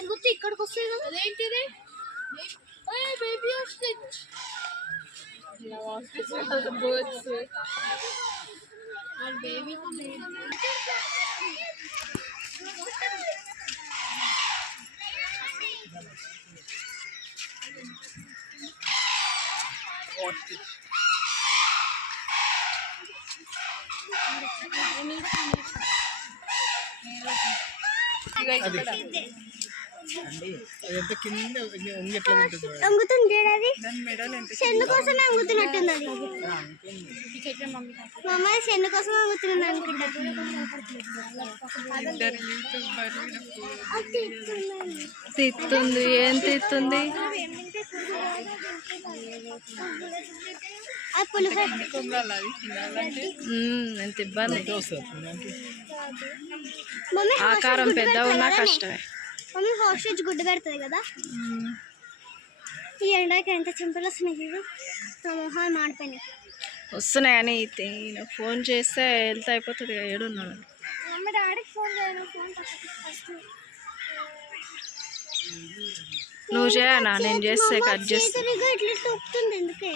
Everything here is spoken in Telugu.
ఎందుకు ఇక్కడికి వస్తాయి కదా అదేంటిది బేబీ ఆస్ట్రిచ్ బర్డ్స్ బేబీ అంగుతుంది అది చెన్ను కోసం అంగుతున్నట్టుంది అది మమ్మ చెన్ను కోసం అంగుతుంది అనుకుంటా తిత్తుంది ఏం తిత్తుంది ఎంత ఇబ్బంది ఆకారం పెద్ద ఉన్నా కష్టమే మమ్మీ హాస్టేజ్ గుడ్డు పెడుతుంది కదా ఈ ఎండకి ఎంత చింతలు వస్తున్నాయి మొహాలు మాడిపోయినాయి వస్తున్నాయి అని ఫోన్ చేస్తే వెళ్తే అయిపోతుంది కదా ఏడున్నాడు మమ్మీ డాడీకి ఫోన్ చేయను ఫోన్ నువ్వు చేయనా నేను చేస్తే కట్ చేస్తే ఇట్లా తొక్కుతుంది ఎందుకే